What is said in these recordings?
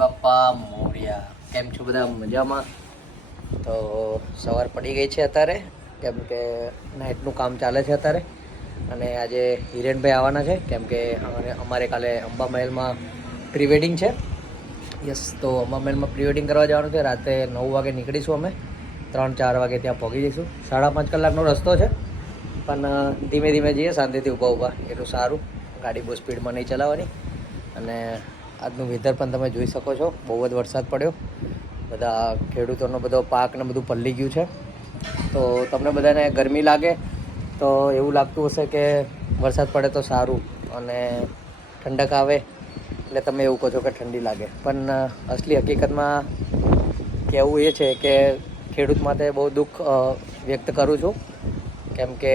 બાપા, મોર્યા, કેમ છો બધા? મજામાં? તો સવાર પડી ગઈ છે અત્યારે, કેમ કે નાઇટનું કામ ચાલે છે અત્યારે. અને આજે હિરેનભાઈ આવવાના છે, કેમ કે અમારે કાલે અંબા મહેલમાં પ્રી વેડિંગ છે. યસ તો અંબા મહેલમાં પ્રી વેડિંગ કરવા જવાનું છે. રાતે નવ વાગે નીકળીશું અમે. ત્રણ, ચાર વાગે ત્યાં પહોંચી જઈશું. સાડા પાંચ કલાકનો રસ્તો છે. પણ ધીમે ધીમે જઈએ, શાંતિથી ઊભા ઊભા. એટલું સારું. ગાડી બહુ સ્પીડમાં નહીં ચલાવવાની. અને આજનું વેધર પણ તમે જોઈ શકો છો. બહુ જ વરસાદ પડ્યો. બધા ખેડૂતોનો બધો પાક ને બધું પલળી ગયું છે. તો તમને બધાને ગરમી લાગે તો એવું લાગતું હશે કે વરસાદ પડે તો સારું અને ઠંડક આવે એટલે તમે એવું કહો છો કે ઠંડી લાગે. પણ અસલી હકીકતમાં કહેવું એ છે કે ખેડૂત માટે બહુ દુઃખ વ્યક્ત કરું છું. કેમ કે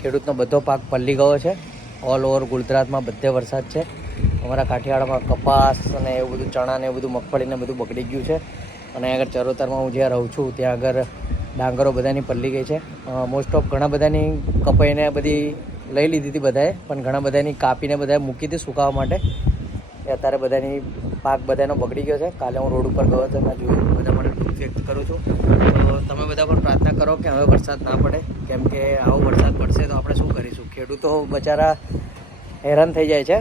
ખેડૂતનો બધો પાક પલળી ગયો છે. ઓલ ઓવર ગુજરાતમાં બધે વરસાદ છે. અમારા કાઠિયાવાડમાં કપાસ અને એવું બધું, ચણા ને એવું બધું મગફળીને બધું બગડી ગયું છે. અને આગળ ચરોતરમાં હું જ્યાં રહું છું, ત્યાં આગળ ડાંગરો બધાની પલ્લી ગઈ છે. મોસ્ટ ઓફ ઘણા બધાની કપાઈને બધી લઈ લીધી હતી બધાએ, પણ ઘણા બધાની કાપીને બધાએ મૂકી હતી સુકાવા માટે. એ અત્યારે બધાની પાક બધાનો બગડી ગયો છે. કાલે હું રોડ ઉપર ગયો હતો મેં જોયું બધા માટે દુઃખ વ્યક્ત કરું છું. તો તમે બધા પણ પ્રાર્થના કરો કે હવે વરસાદ ના પડે. કેમ કે આવો વરસાદ પડશે તો આપણે શું કરીશું? ખેડૂતો બચારા હેરાન થઈ જાય છે.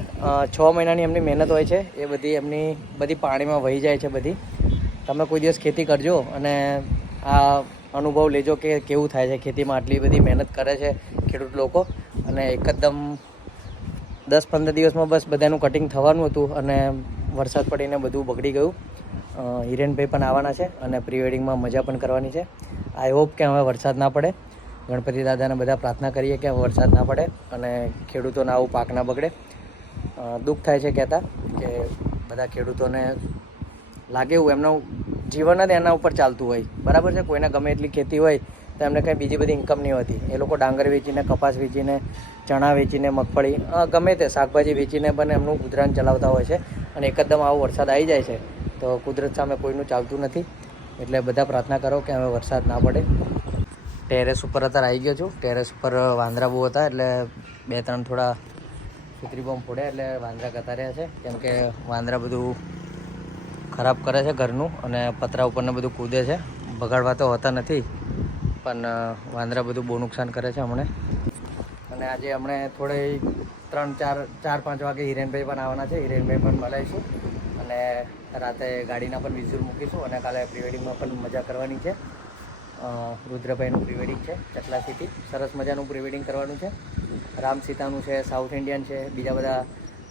છ મહિનાની એમની મહેનત હોય છે. એ બધી એમની બધી પાણીમાં વહી જાય છે બધી. તમે કોઈ દિવસ ખેતી કરજો અને આ અનુભવ લેજો કે કેવું થાય છે ખેતીમાં આટલી બધી મહેનત કરે છે ખેડૂત લોકો. અને એકદમ દસ પંદર દિવસમાં બસ બધાનું કટિંગ થવાનું હતું અને વરસાદ પડીને બધું બગડી ગયું. હિરેનભાઈ પણ આવવાના છે અને પ્રી વેડિંગમાં મજા પણ કરવાની છે. આઈ હોપ કે હવે વરસાદ ના પડે. ગણપતિ દાદાને બધા પ્રાર્થના કરીએ કે વરસાદ ના પડે અને ખેડૂતોને આવું પાક ના બગડે. દુઃખ થાય છે કહેતા કે બધા ખેડૂતોને લાગે એવું, એમનું જીવન જ એના ઉપર ચાલતું હોય. બરાબર છે? કોઈને ગમે એટલી ખેતી હોય તો એમને કંઈ બીજી બધી ઇન્કમ નહીં હોતી. એ લોકો ડાંગર વેચીને, કપાસ વેચીને, ચણા વેચીને, મગફળી ગમે તે શાકભાજી વેચીને પણ એમનું ગુજરાન ચલાવતા હોય છે અને એકદમ આવો વરસાદ આવી જાય છે. તો કુદરત સામે કોઈનું ચાલતું નથી. એટલે બધા પ્રાર્થના કરો કે હવે વરસાદ ના પડે. ટેરેસ ઉપર અત્યારે આવી ગયો છું. ટેરેસ ઉપર વાંદરા બહુ હતા, એટલે બે ત્રણ થોડા સુતરી બોમ્બ ફોડ્યા, એટલે વાંદરા કરતા રહ્યા છે. કેમ કે વાંદરા બધું ખરાબ કરે છે ઘરનું અને પતરા ઉપરને બધું કૂદે છે. બગાડવા તો હોતા નથી, પણ વાંદરા બધું બહુ નુકસાન કરે છે હમણે. અને આજે હમણે થોડે ત્રણ, ચાર ચાર, પાંચ વાગે હિરેનભાઈ પણ આવવાના છે. હિરેનભાઈ પણ મળાઈશું અને રાતે ગાડીના પણ વિઝ્યુલ મૂકીશું અને કાલે પ્રી વેડિંગમાં પણ મજા કરવાની છે. રુદ્રભાઈનું પ્રિવેડિંગ છે ચટલા સિટી. સરસ મજાનું પ્રિવેડિંગ કરવાનું છે. રામ સીતાનું છે સાઉથ ઇન્ડિયન છે, બીજા બધા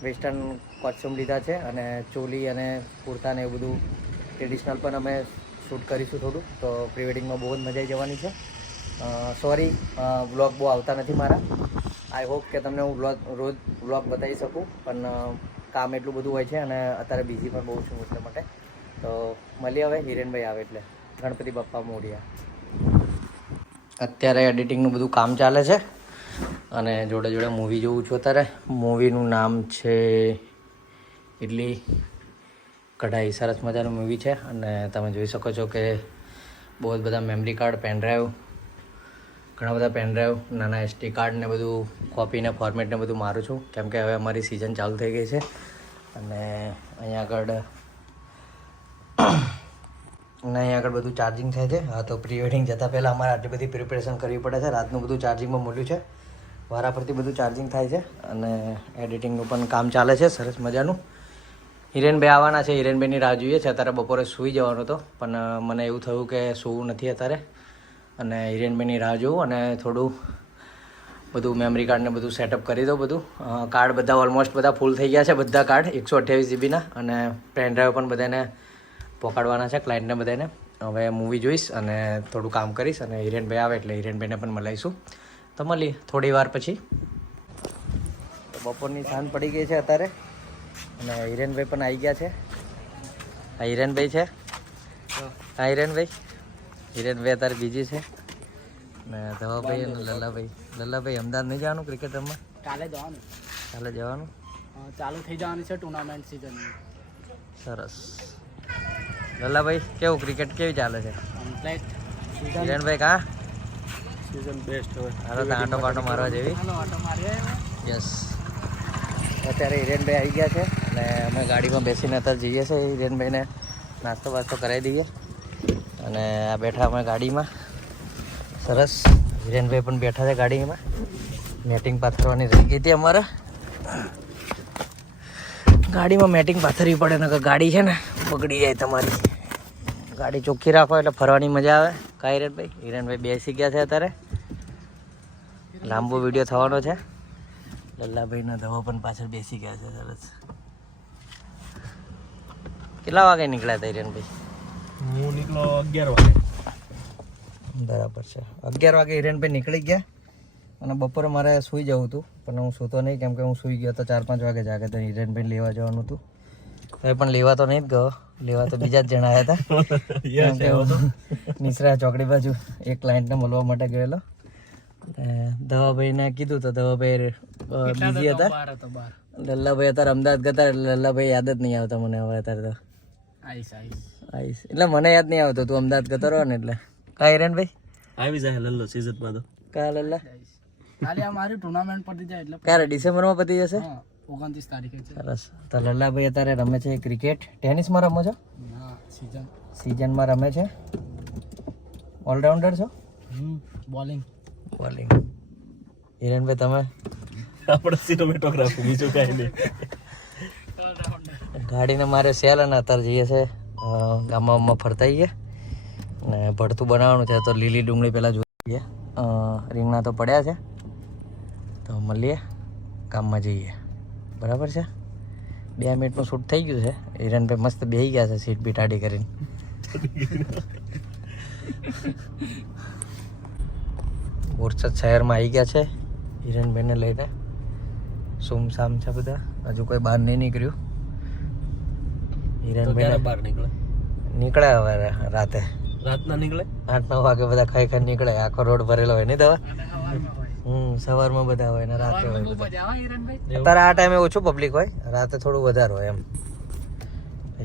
વેસ્ટર્ન કોસ્ચ્યુમ લીધા છે અને ચોલી અને કુર્તા ને એવું બધું ટ્રેડિશનલ પણ અમે શૂટ કરીશું થોડું. તો પ્રિવેડિંગમાં બહુ જ મજા આવી જવાની છે. સોરી વ્લોગ બહુ આવતા નથી મારા. આઈ હોપ કે તમને હું વ્લોગ રોજ વ્લોગ બતાવી શકું, પણ કામ એટલું બધું હોય છે અને અત્યારે બિઝી પણ બહુ છું એટલે માટે. તો મળીએ હવે, હિરેનભાઈ આવે એટલે. ગણપતિ બાપ્પા મોડિયા અત્યારે એડિટિંગનું બધું કામ ચાલે છે. અને જોડે જોડે મૂવી જોઉં છું અત્યારે. મૂવીનું નામ છે ઇડલી. કઢાઈ, સરસ મજાનું મૂવી છે. અને તમે જોઈ શકો છો કે બહુ જ બધા મેમરી કાર્ડ પેનડ્રાઈવ ઘણા બધા પેનડ્રાઈવ નાના એસટી કાર્ડ ને બધું કોપીને ફોર્મેટને બધું મારું છું. કેમ કે હવે અમારી સિઝન ચાલુ થઈ ગઈ છે. અને અહીંયા આગળ અને અહીં આગળ બધું ચાર્જિંગ થાય છે. હા, તો પ્રી વેડિંગ જતાં પહેલાં અમારે આટલી બધી પ્રિપેરેશન કરવી પડે છે. રાતનું બધું ચાર્જિંગમાં મળ્યું છે. વારા પરથી બધું ચાર્જિંગ થાય છે અને એડિટિંગનું પણ કામ ચાલે છે. સરસ મજાનું. હિરેનભાઈ આવવાના છે. હિરેનભાઈની રાહ જોઈએ છે. અત્યારે બપોરે સૂઈ જવાનો હતો પણ મને એવું થયું કે સૂવું નથી અત્યારે. અને હિરેનભાઈની રાહ જોઉં અને થોડું બધું મેમરી કાર્ડને બધું સેટઅપ કરી દઉં બધું. કાર્ડ બધા ઓલમોસ્ટ બધા ફૂલ થઈ ગયા છે. બધા કાર્ડ એકસો અઠ્યાવીસ જીબીના અને પેન ડ્રાઈવ પણ બધાને પકડવાના છે ક્લાયન્ટને બધાને હવે મૂવી જોઈશ અને થોડું કામ કરીશ અને હિરેનભાઈ આવે એટલે હિરેનભાઈને પણ મળાવીશું. તો મળીએ થોડી વાર પછી. બપોરની સાંજ પડી ગઈ છે અત્યારે. અને હિરેનભાઈ પણ આવી ગયા છે. આ હિરેનભાઈ છે? હા હિરેનભાઈ. હિરેનભાઈ અત્યારે બીજી છે. ને ધવાભાઈ અને લલ્લાભાઈ. લલ્લાભાઈ અમદાવાદ નહીં જવાનું ક્રિકેટ રમવા? કાલે જવાનું. કાલે જવાનું? ચાલુ થઈ જવાની છે ટુર્નામેન્ટ સિઝન સરસ. લલ્લાભાઈ કેવું ક્રિકેટ કેવી ચાલે છે? હિરેનભાઈ કા? સિઝન બેસ્ટ હોય હાલો તો આંટો પાટો મારવા જેવી. યસ અત્યારે હિરેનભાઈ આવી ગયા છે. અને અમે ગાડીમાં બેસીને અત્યારે જઈએ છીએ. હિરેનભાઈને નાસ્તો વાસ્તો કરાવી દઈએ. અને આ બેઠા અમે ગાડીમાં. સરસ. હિરેનભાઈ પણ બેઠા છે ગાડીમાં. મેટિંગ પાથરવાની રહી ગઈ હતી અમારે. ગાડીમાં મેટિંગ પાથરવી પડે ને ગાડી છે ને બગડી જાય તમારી. ગાડી ચોખ્ખી રાખો એટલે ફરવાની મજા આવે. કા હિરેનભાઈ? હિરેનભાઈ બેસી ગયા છે અત્યારે. લાંબો વીડિયો થવાનો છે. લલ્લાભાઈનો ધવો પણ પાછળ બેસી ગયા છે સરસ. કેટલા વાગે નીકળ્યા હતા હિરેનભાઈ? હું નીકળો અગિયાર વાગે. બરાબર છે. અગિયાર વાગે હિરેનભાઈ નીકળી ગયા. અને બપોરે મારે સૂઈ જવું હતું પણ હું સૂતો નહીં કેમ કે હું સૂઈ ગયો તો ચાર પાંચ વાગે જાગે તો હિરેનભાઈ લેવા જવાનું હતું. એ પણ લેવા તો નહીં જ ગયો. લેવા તો બીજા જ જણા આવ્યા હતા. નિસરા ચોકડી બાજુ એક ક્લાયન્ટને મળવા માટે ગયેલો. દવાભાઈને કીધું તો દવાભાઈ બીજી હતા? લલ્લાભાઈ અત્યારે અમદાવાદ ગયા એટલે લલ્લાભાઈ યાદ જ નહીં આવતા મને હવે અત્યારે તો. આઈસ એટલે મને યાદ નહીં આવતો. તું અમદાવાદ ગતો રહો ને એટલે. કા હિરેનભાઈ આવી જાય લલ્લો સીઝનમાં તો. કા લલ્લા? કાલે આ મારી ટુર્નામેન્ટ પતી જાય એટલે. ક્યારે? ડિસેમ્બરમાં પતી જશે? હા. ઓગણત્રીસ તારીખે છે. સરસ. તો લલ્લાભાઈ અત્યારે રમે છે ક્રિકેટ. ટેનિસમાં રમો છો? સીઝન સિઝનમાં રમે છે? ઓલરાઉન્ડર છો? હમ બોલિંગ બોલિંગ હિરેનભાઈ તમે? આપણે સિનેમેટોગ્રાફી બીજું કાંઈ નહીં. ગાડીને મારે સેલ અને અત્યારે જઈએ છે ગામમાં ગામમાં ફરતા જઈએ અને ભડથું બનાવવાનું છે તો લીલી ડુંગળી પહેલાં જોઈએ રીંગણા તો પડ્યા છે. તો મળીએ ગામમાં જઈએ. બરાબર છે? બે મિનિટનું શૂટ થઈ ગયું છે. હિરણભાઈ મસ્ત બેહી ગયા છે સીટ બીટ આડી કરીને. બોરસદ શહેરમાં આવી ગયા છે હિરણભાઈને લઈને. સુમસામ છે બધા. હજુ કોઈ બહાર નહીં નીકળ્યું. હિરણભાઈ બહાર નીકળે? નીકળે હવે રાતે. રાતના નીકળે? આઠ નવ વાગે બધા ખાઈ ખાઈ નીકળે આખો રોડ ભરેલો હોય નહીં દવા? હમ સવારમાં બધા હોય ને રાતે હોય અત્યારે આ ટાઈમે ઓછું પબ્લિક હોય રાતે થોડું વધારે હોય એમ.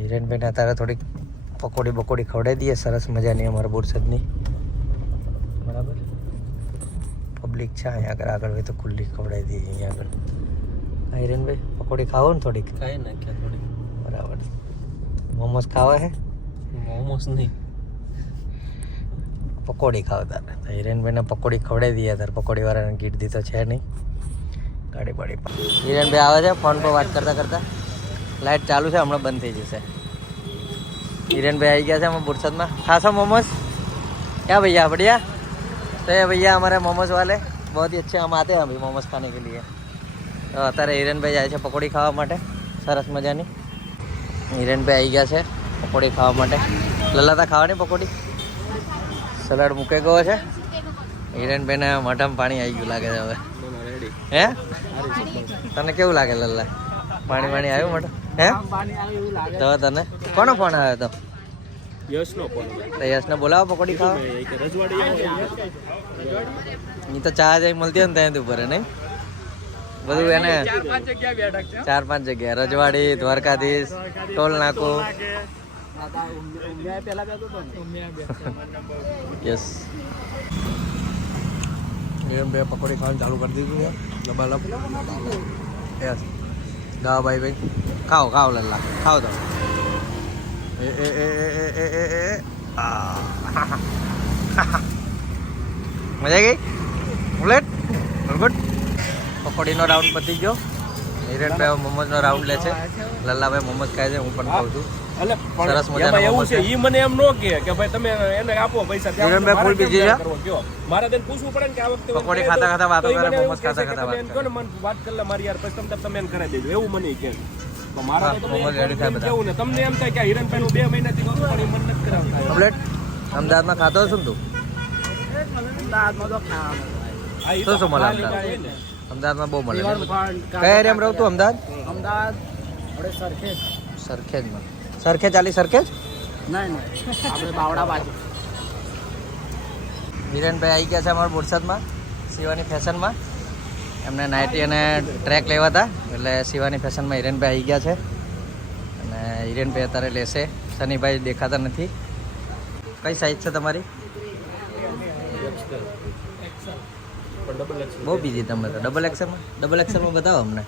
હિરેનભાઈને અત્યારે થોડીક પકોડી બકોડી ખવડાવી દઈએ સરસ મજાની અમારા બોરસદની. બરાબર? પબ્લિક છે અહીંયા આગળ આગળ હોય તો ખુલ્લી ખવડાવી દઈએ અહીંયા આગળ. હિરેનભાઈ પકોડી ખાવો ને થોડીક? ખાઈ નાખ્યા થોડીક. બરાબર. મોમોસ ખાવા હે? મોમોસ નહીં. પકોડી ખાવ તારે તો હિરેનભાઈને પકોડી ખવડાવી દઈએ તારે પકોડીવાળાને ગીટ દીધો છે નહીં. ગાડી બાડી પર હિરેનભાઈ આવે છે ફોન પર વાત કરતાં કરતાં. લાઇટ ચાલુ છે, હમણાં બંધ થઈ જશે. હિરેનભાઈ આવી ગયા છે અમે બુરસદમાં ખાસો મોમોસ ક્યાં ભૈયા? બઢિયા? તો એ ભૈયા અમારે મોમોસ વાલે. બહુ જ અચ્છે હમ આતે અભી મોમોસ ખાને કે લીએ. તો અત્યારે હિરેનભાઈ જાય છે પકોડી ખાવા માટે. સરસ મજાની. હિરેનભાઈ આવી ગયા છે પકોડી ખાવા માટે. લલાતા ખાવાની પકોડી? સલાડ મૂકે ગયો છે? હિરેનભાઈને મોઢામાં પાણી આવી ગયું લાગે છે હવે. હે? તને કેવું લાગે લલ્લા? પાણી પાણી આવ્યું મોઢા? હે? તો તને? કોનો ફોન આવ્યો તો? નો યશને બોલાવો પકોડી ખાવા. એ તો ચા જઈ મળતી હોય ને ત્યાં ઉપર, નહીં? બધું એને પાંચ જગ્યા ચાર પાંચ જગ્યા રજવાડી, દ્વારકાધીશ, ટોલ નાકો. યસ એમ બે પકોડી ખાવાનું ચાલુ કરી દીધું છે. ડબ્બા યસ દા ભાઈ ભાઈ. ખાઓ ખાઓ, લલ્લા. ખાઓ તો એ એ મજા ગઈ? બુલેટ ગુડ પકોડીનો રાઉન્ડ પતી ગયો. હિરેનભાઈ મોમોઝનો રાઉન્ડ લે છે. લલ્લાભાઈ મોમોઝ ખાય છે, હું પણ ખાઉં છું. એટલે સરસ મજાના એવું છે. ઈ મને એમ નો કે કે ભાઈ તમે એને આપો પૈસા ત્યાં મારે ફૂલ બીજી છે? મારા કયો? પૂછવું પડે કે આ વખતે પકોડી ખાતા ખાતા વાતો કરે, મોમોસ ખાતા ખાતા તમે વાત કરે. મને વાત કરી મારી યાર પછી તમે તમે એને કરાવી દેજો. એવું મને ઈ કહે પણ મારે હા, તો તમે મોમોસ ready થાય બધા. કેવું ને તમને એમ થાય કે હિરણભાઈ નું બે મહિનાથી કરું પણ ઈ મને નથી કરાવતા. કમ્પ્લેટ? અમદાવાદમાં ખાતો હશું ને તું? અમદાવાદમાં તો ખાવાનું આ ઈ શું મળે અમદાવાદ? અમદાવાદમાં બહુ મળે દીવાલ છે. ફાંડ, કયા એરિયામાં રહું તું અમદાવાદ? અમદાવાદ સરખેજ. સરખેજમાં. સરખેજ ચાલી સરખે જ? વિરેનભાઈ આવી ગયા છે અમારા બોરસદમાં શિવાની ફેશનમાં. એમને નાઇટી અને ટ્રેક લેવા હતા એટલે શિવાની ફેશનમાં હિરેનભાઈ આવી ગયા છે. અને હિરેનભાઈ અત્યારે લેશે. શનિભાઈ દેખાતા નથી. કઈ સાઈઝ છે તમારી? બહુ બીજી તમે તો. ડબલ એક્સેલમાં ડબલ એક્સેલમાં બતાવો અમને.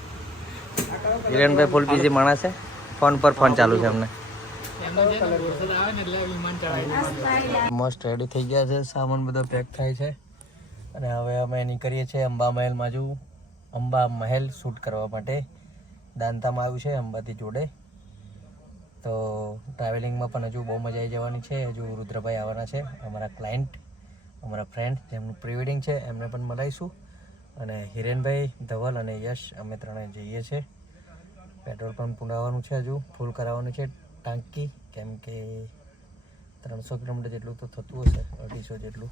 હિરેનભાઈ ફૂલ બીજી માણસ છે. ફોન પર ફોન ચાલુ છે અમને. મસ્ત રેડી થઈ ગયા છે. સામાન બધો પેક થાય છે. અને હવે અમે નીકળીએ છીએ અંબા મહેલ બાજુ. અંબા મહેલ શૂટ કરવા માટે. દાંતામાં આવ્યું છે અંબાથી જોડે. તો ટ્રાવેલિંગમાં પણ હજુ બહુ મજા આવી જવાની છે. હજુ રુદ્રભાઈ આવવાના છે અમારા ક્લાયન્ટ અમારા ફ્રેન્ડ જેમનું પ્રિવેડિંગ છે એમને પણ મળાઈશું. અને હિરેનભાઈ ધવલ અને યશ અમે ત્રણે જઈએ છીએ. પેટ્રોલ પંપ પુરાવાનું છે હજુ ફૂલ કરાવવાનું છે. ટાંકી કેમ કે ત્રણસો કિલોમીટર જેટલું તો થતું હશે અઢીસો જેટલું.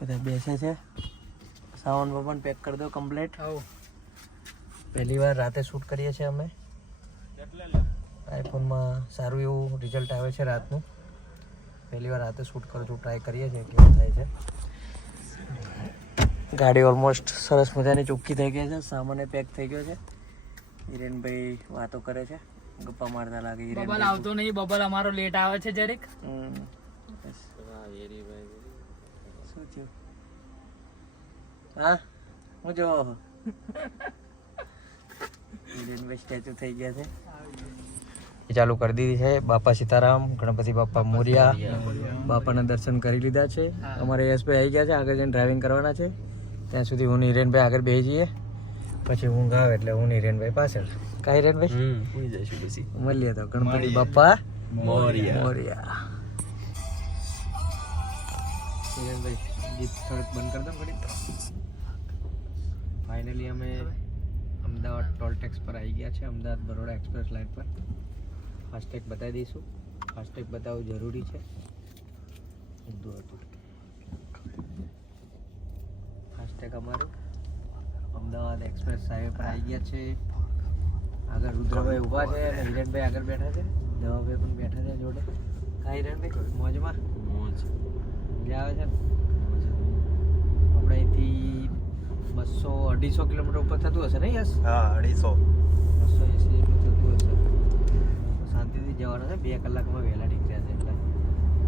બધા બેસે છે. સાવન પણ પેક કરી દો કમ્પ્લીટ પહેલી વાર રાતે શૂટ કરીએ છીએ અમે. આઈફોનમાં સારું એવું રિઝલ્ટ આવે છે રાતનું. પહેલી વાર રાતે શૂટ કરું છું ટ્રાય કરીએ છીએ કેવું થાય છે. ગાડી ઓલમોસ્ટ સરસ મજાની ચોખ્ખી થઈ ગઈ છે સામાન્ય પેક થઈ ગયો છે. હિરેનભાઈ વાતો કરે છે. ગપ્પા મારતા લાગે બબલ આવતો નહીં બબલ અમારો લેટ આવે છે જરીક. શું થયું? હા? હું જો સ્ટેચ્યુ થઈ ગયા છે. ચાલુ કરી દીધી છે બાપા સીતારામ ગણપતિ બાપા મોરિયા. બાપાના દર્શન કરી લીધા છે. અમારે યશભાઈ આવી ગયા છે આગળ જઈને ડ્રાઇવિંગ કરવાના છે. ત્યાં સુધી હું નિરેનભાઈ આગળ બેસી જઈએ. પછી ઊંઘ આવે એટલે હું ને હમ પાછળ જઈશું પછી. મળીએ તો ગણપતિ બાપા. મોરિયા. હિરેનભાઈ ગીત થોડુંક બંધ કરી દો ઘડી ફાઇનલી અમે અમદાવાદ ટોલ ટેક્સ પર આવી ગયા છે અમદાવાદ બરોડા એક્સપ્રેસ લાઇન પર. ફાસ્ટેગ બતાવી દઈશું. ફાસ્ટેગ બતાવવું જરૂરી છે. ઊંધું હતું. ફાસ્ટેગ અમારું. અમદાવાદ એક્સપ્રેસ હાઈવે પર આવી ગયા છે. આગળ રુદ્રભાઈ ઊભા છે અને હિરેનભાઈ આગળ બેઠા છે. દવાભાઈ પણ બેઠા છે જોડે. કા હિરણભાઈ મોજમાં? મજા. આવે છે આપણે અહીંથી બસો અઢીસો કિલોમીટર ઉપર થતું હશે ને યસ હા અઢીસો. બસો એસી જેટલું થતું હશે. શાંતિથી જવાનું છે. બે કલાકમાં વહેલા નીકળ્યા છે એટલે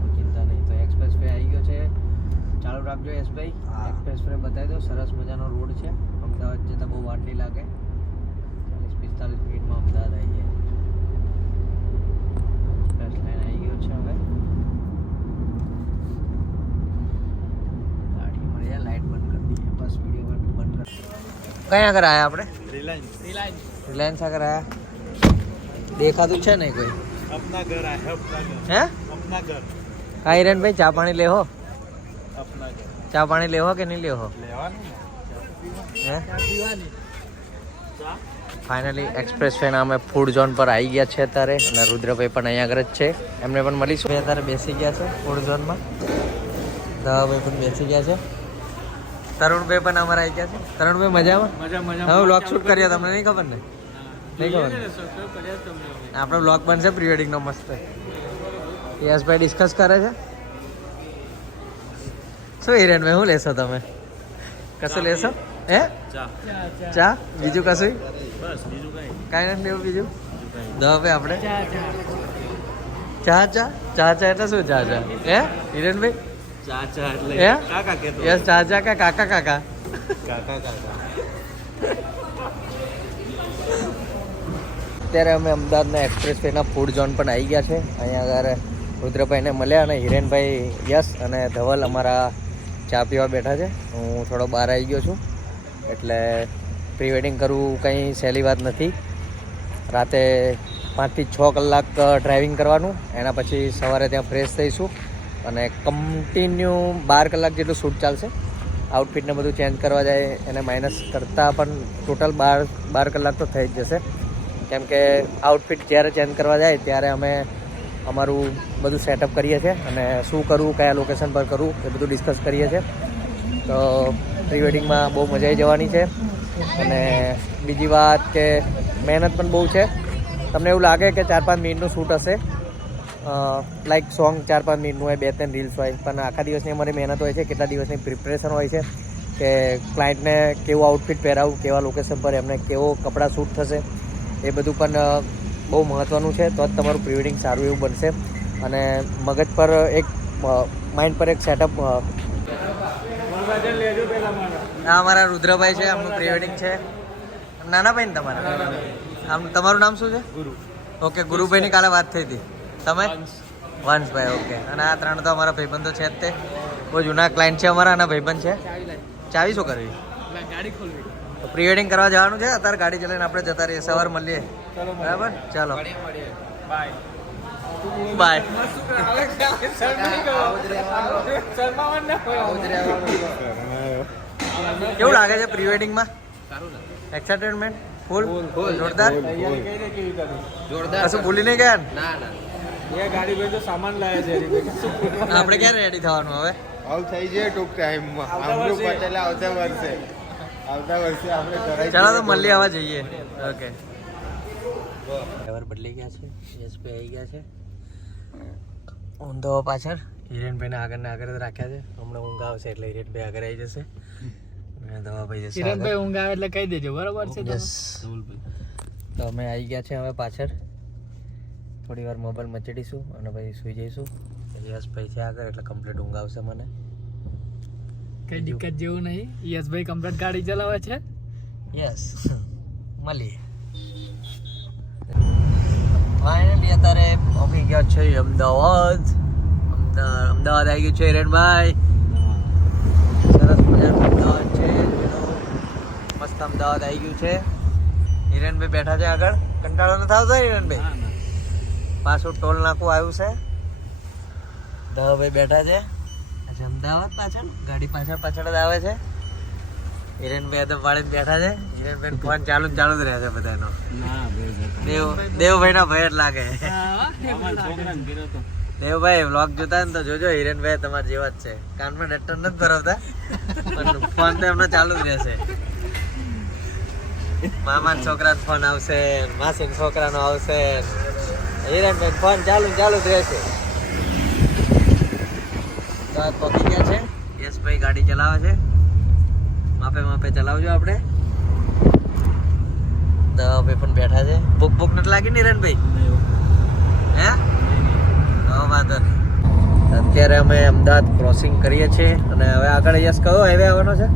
કોઈ ચિંતા નહીં. તો એક્સપ્રેસ વે આવી ગયો છે. ચાલુ રાખજો યશભાઈ. એક્સપ્રેસ વે બતાવી દો સરસ મજાનો રોડ છે. અમદાવાદ જતાં બહુ વાટ નહીં લાગે. આવી ગયો છે હવે. ગાડી જાય લાઈટ બંધ કરી દઈએ. બસ વીડિયો બંધ બંધ કયા આગળ આવ્યા આપણે? રિલાયન્સ. રિલાયન્સ. રિલાયન્સ આગળ આવ્યા દેખાતું છે નહીં કોઈ? અપના ઘર આયા અપના ઘર હે? અપના ઘર હા હિરેનભાઈ ચા પાણી લેહો અપના ઘર ચા પાણી લેવો કે નહીં લેવો લેવાનું હે? ચા પીવાની. ચા? ફાઇનલી એક્સપ્રેસ ટ્રેન અમે ફૂડ ઝોન પર આવી ગયા છે અત્યારે અને રુદ્રભાઈ પણ અહીંયા આગળ જ છે. એમને પણ મળીશું. અત્યારે બેસી ગયા છે ફૂડ ઝોનમાં દવાભાઈ પણ બેસી ગયા છે. તરુણભાઈ પણ અમારા આવી ગયા છે. તરુણભાઈ મજામાં? મજા હવે વ્લોગ શૂટ કર્યા તમને નહીં ખબર ને? નહીં ખબર આપણો આપણો બ્લોગ બનશે પ્રી વેડિંગનો મસ્ત. યશભાઈ ડિસ્કસ કરે છે? શું હિરેનભાઈ શું લેશો તમે? કશું લેશો? હે? ચા. બીજું કશું? બસ બીજું કઈ કાંઈ નથી લેવું બીજું? દવા આપણે? ચા ચા. ચા ચા? ચા ચા એટલે શું ચા ચા? હે? હિરેનભાઈ? ચા ચા એટલે હે? કાકા કેતો યસ ચા ચા કા કાકા કાકા? કાકા કાકા. અત્યારે અમે અમદાવાદના એક્સપ્રેસ વેના ફૂડ ઝોન પણ આવી ગયા છે. અહીંયા આગળ રુદ્રભાઈને મળ્યા અને હિરેનભાઈ યસ અને ધવલ અમારા ચા પીવા બેઠા છે. હું થોડો બહાર આવી ગયો છું. એટલે પ્રી વેડિંગ કરવું કંઈ સહેલી વાત નથી. રાતે પાંચથી છ કલાક ડ્રાઇવિંગ કરવાનું. એના પછી સવારે ત્યાં ફ્રેશ થઈશું. અને કન્ટિન્યુ બાર કલાક જેટલું શૂટ ચાલશે. આઉટફિટને બધું ચેન્જ કરવા જાય, એને માઇનસ કરતાં પણ ટોટલ બાર બાર કલાક તો થઈ જ જશે. કેમ કે આઉટફિટ જ્યારે ચેન્જ કરવા જાય, ત્યારે અમે અમારું બધું સેટઅપ કરીએ છીએ. અને શું કરવું, કયા લોકેશન પર કરવું, એ બધું ડિસ્કસ કરીએ છીએ. તો પ્રી વેડિંગમાં બહુ મજા જવાની છે. અને બીજી વાત કે મહેનત પણ બહુ છે. તમને એવું લાગે કે ચાર પાંચ મિનિટનું શૂટ હશે? લાઈક સોંગ ચાર પાંચ મિનિટનું હોય, બે ત્રણ રીલ્સ હોય. પણ આખા દિવસની અમારી મહેનત હોય છે, કેટલા દિવસની પ્રિપરેશન હોય છે કે ક્લાયન્ટને કેવું આઉટફિટ પહેરાવું, કેવા લોકેશન પર એમને કેવો કપડાં શૂટ થશે, એ બધું પણ બહુ મહત્ત્વનું છે. તો જ તમારું પ્રી વેડિંગ સારું એવું બનશે. અને મગજ પર એક માઇન્ડ પર એક સેટઅપ આ અમારા રુદ્રભાઈ છે આમનું પ્રી વેડિંગ છે. નાના ભાઈ ને તમારા? આમ તમારું નામ શું છે? ગુરુ. ઓકે ગુરુભાઈની કાલે વાત થઈ હતી. તમે? વંશભાઈ ઓકે. અને આ ત્રણ તો અમારા ભાઈબંધો છે જ તે. બહુ જૂના ક્લાયન્ટ છે અમારા અને ભાઈબંધ છે. ચાવી શું કરવી? ગાડી ખોલવી. તો પ્રી વેડિંગ કરવા જવાનું છે અત્યારે ગાડી ચલાવીને આપણે જતા રહીએ સવાર મળીએ. બરાબર? ચાલો. બાય બાય કેવું લાગે છે પ્રી વેડિંગમાં એક્સાઇટેડમેન્ટ ફૂલ જોરદાર? જોરદાર. કશું ભૂલી નહીં ગયા? ના ના. ગાડી ભાઈ તો સામાન લાવે છે આપણે ક્યારે રેડી થવાનું હવે? આવું થઈ જાય ટૂંક ટાઈમમાં આમરું આવતા વર્ષે. આવતા વર્ષે. આપણે ચલો તો મળી આવવા જઈએ. ઓકે ડ્રાઈવર બદલી ગયા છે યશભાઈ આવી ગયા છે. ઊંધો પાછળ. હિરેનભાઈને આગળ ને આગળ જ રાખ્યા છે. હમણાં ઊંઘ આવશે એટલે હિરેનભાઈ આગળ આવી જશે. અને ધવાભાઈ જશે કિરણભાઈ ઊંઘ આવે એટલે કહી દેજો બરાબર છે? યસ તો અમે આવી ગયા છે હવે પાછળ. થોડી વાર મોબાઈલ મચડીશું અને પછી સૂઈ જઈશું. યશભાઈ છે આગળ એટલે કમ્પ્લીટ ઊંઘ આવશે મને. કઈ દિક્કત જેવું નહીં. યશભાઈ કમ્પ્લીટ ગાડી ચલાવે છે? યસ મળીએ. ફાઇનલી અત્યારે પહોંચી ગયા છે અમદાવાદ. અમદા- અમદાવાદ આવી ગયું છે હિરેનભાઈ સરસ મજાનું અમદાવાદ છે. મસ્ત અમદાવાદ આવી ગયું છે. હિરેનભાઈ બેઠા છે આગળ. કંટાળો ન આવતો હિરેનભાઈ પાછું ટોલ નાકું આવ્યું છે. ધવભાઈ બેઠા છે. અમદાવાદ પાછળ ગાડી પાછળ પાછળ જ આવે છે. હિરેનભાઈ અદબ વાળીને બેઠા છે. હિરેનભાઈ ફોન ચાલુ ચાલુ જ રહે છે બધાનો. દેવ દેવભાઈ ના ભય જ લાગે. દેવભાઈ વ્લોગ જોતા ને તો જોજો હિરેનભાઈ તમારા જેવા જ છે. કાનમાં ડટ્ટર નથી ભરાવતા પણ ફોન તો એમનો ચાલુ જ રહેશે. મામાના છોકરાનો ફોન આવશે માસીના છોકરાનો આવશે. હિરેનભાઈ ફોન ચાલુ ચાલુ જ રહેશે. પહોંચી ગયા છે. યશભાઈ ગાડી ચલાવે છે. માપે માપે ચલાવજો આપણે. દવાભાઈ પણ બેઠા છે. ભૂખ ભૂખ નથી લાગી ને હિરેનભાઈ હે? તો વાંધો નહીં. અત્યારે અમે અમદાવાદ ક્રોસિંગ કરીએ છીએ અને હવે આગળ યસ કયો હાઈવે આવવાનો છે?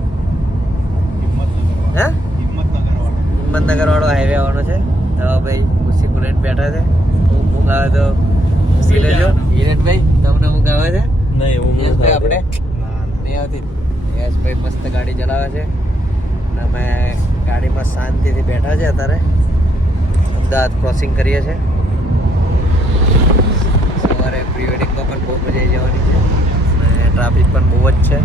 હે? હિંમતનગર વાળો હાઈવે આવવાનો છે. દવાભાઈ ખુશી પુરેન બેઠા છે. ઊંઘ ભૂખ આવે તો પી લેજો. હિરેનભાઈ તમને ઊંઘ આવે છે? નહીં યશભાઈ આપણે? નહીં આવતી. યશભાઈ મસ્ત ગાડી ચલાવે છે. અને અમે ગાડીમાં શાંતિથી બેઠા છે અત્યારે. અમદાવાદ ક્રોસિંગ કરીએ છીએ. સવારે પ્રી વેડિંગમાં પણ બહુ મજા આવી જવાની છે. અને ટ્રાફિક પણ બહુ જ છે.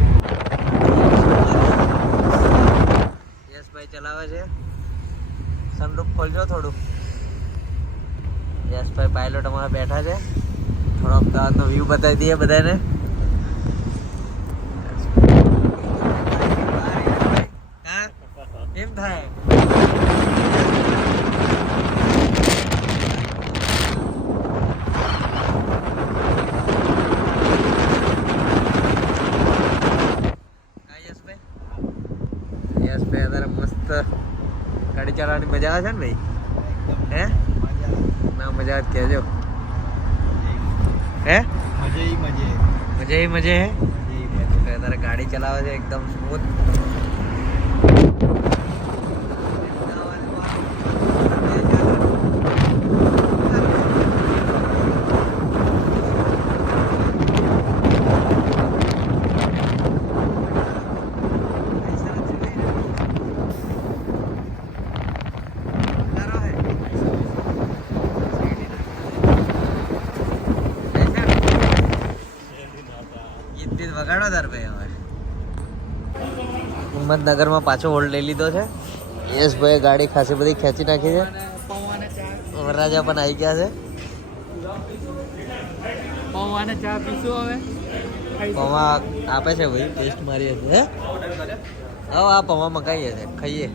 યશભાઈ ચલાવે છે. સનરૂફ ખોલજો થોડું. યશભાઈ પાયલોટ અમારા બેઠા છે. થોડો અમદાવાદનો વ્યૂ બતાવી દઈએ બધાને હા એમ થાય. મસ્ત ગાડી ચલાવવાની મજા આવે છે ને ભાઈ? હે? ના મજા જ કહેજો. હે? મજે મજે મજા મજે હે? તારે અત્યારે ગાડી ચલાવે છે એકદમ સ્મૂથ ગીત બીત વગાડો તાર ભાઈ હવે હિંમતનગરમાં પાછો હોલ્ડ લઈ લીધો છે. યશભાઈએ ગાડી ખાસી બધી ખેંચી નાખી છે. વરરાજા પણ આવી ગયા છે. પૌવા આપે છે ભાઈ ટેસ્ટ મારીએ છે હે? હવે આ પૌવા મગાવીએ છે ખાઈએ.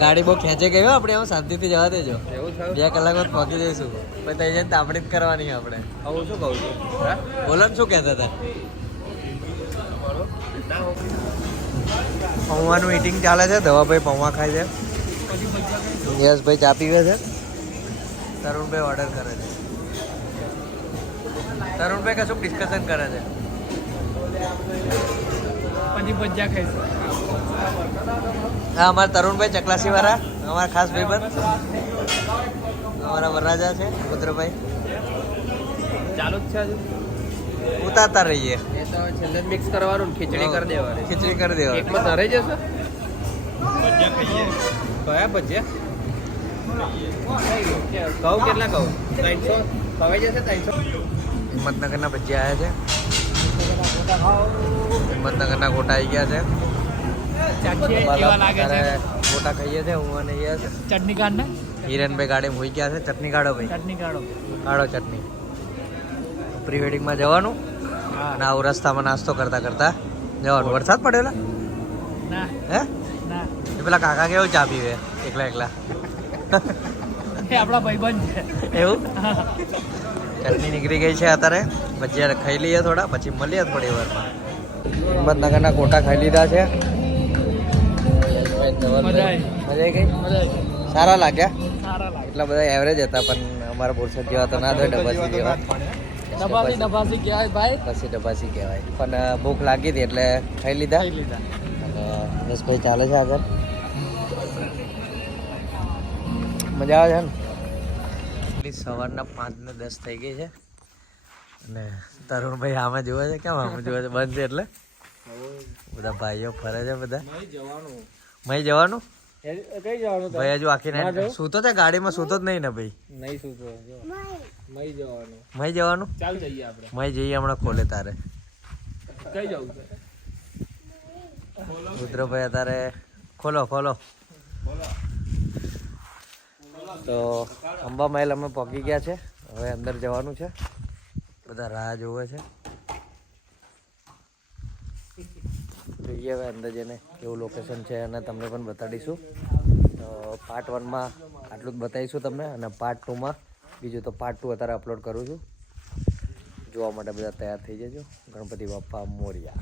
ગાડી બહુ ખેંચે ગયો આપણે એમાં શાંતિથી જવા દેજો. બે કલાકમાં પહોંચી જઈશું. પછી તઈ જઈને તાપણી જ કરવાની છે આપણે. હું શું કહું છું? બોલો ને શું કહેતા હતા? પૌવાનું મીટિંગ ચાલે છે ધવાભાઈ પૌવા ખાય છે. યશભાઈ ચા પીવે છે. તરુણભાઈ ઓર્ડર કરે છે. તરુણભાઈ કશું ડિસ્કશન કરે છે. આમાંથી ભજીયા ખાઈશું હા અમારા તરુણભાઈ ચકલાસી વાળા અમારા ખાસ ભાઈબંધ અમારા વરરાજા છે પુત્રભાઈ ચાલુ જ છે હજુ ઉતારતા રહીએ. એ તો છેલ્લે મિક્સ કરવાનું ખીચડી કરી દેવાની. ખીચડી કરી દેવા એકમાં ધરાઈ જશે? કયા ભજીયા? કહું કેટલા કહું ત્રણસો? ખવાઈ જશે ત્રણસો? હિંમતનગરના ભજીયા આવ્યા છે. હિંમતનગરના ગોટા આવી ગયા છે. ચાખીએ કેવા લાગે છે? અત્યારે ગોટા ખાઈએ છે હું અને છે ચટણી કાઢ ને હિરેનભાઈ ગાડી હોઈ ગયા છે. ચટણી કાઢો ભાઈ. ચટણી કાઢો કાઢો ચટણી. પ્રી વેડિંગમાં જવાનું. અને આવું રસ્તામાં નાસ્તો કરતા કરતા જવાનું. વરસાદ પડેલા ના. હે? એ પેલા કાકા કેવું ચા પીવે? એકલા એકલા. આપણા ભાઈબંધ છે. એવું? ચટણી નીકળી ગઈ છે અત્યારે. ભજીયા ખાઈ લઈએ થોડા પછી મળીએ થોડી વારમાં. હિંમતનગરના કોટા ખાઈ લીધા છે. મજા ગઈ? સારા લાગ્યા? લાગે એટલા બધા એવરેજ હતા પણ અમારા બોરસદ જેવા તો ના થાય ડબ્બા જેવા. ડબાસી ડબાસી કહેવાય ભાઈ. પછી ડબ્બાસી કહેવાય. પણ ભૂખ લાગી હતી એટલે ખાઈ લીધા. ખાઈ લીધા. રમેશભાઈ ચાલે છે આગળ. મજા આવે છે ને? સવારના પાંચ ને દસ થઈ ગઈ છે. અને તરુણભાઈ આમે જોવે છે કેમ આમે જોવે છે? બંધ છે એટલે? બધા ભાઈઓ ફરે છે બધા. મય જવાનું? કઈ જવાનું ભાઈ હજુ આખી નાઈટ સૂતો છે ગાડીમાં? સૂતો જ નહીં ને ભાઈ? નહીં શું તો જવાનું. મય જવાનું? ચાલ જઈએ આપણે. મય જઈએ હમણાં ખોલે તારે. કઈ જવું છે? રુદ્રભાઈ તારે ખોલો ખોલો. તો અંબા મહેલ અમે પહોંચી ગયા છે. હવે અંદર જવાનું છે. બધા રાહ જોવે છે. જોઈએ હવે અંદર જઈને કેવું લોકેશન છે અને તમને પણ બતાડીશું. તો પાર્ટ વનમાં આટલું જ બતાવીશું તમને અને પાર્ટ ટુમાં બીજું તો પાર્ટ ટુ અત્યારે અપલોડ કરું છું. જોવા માટે બધા તૈયાર થઈ જજો. ગણપતિ બાપ્પા મોરિયા.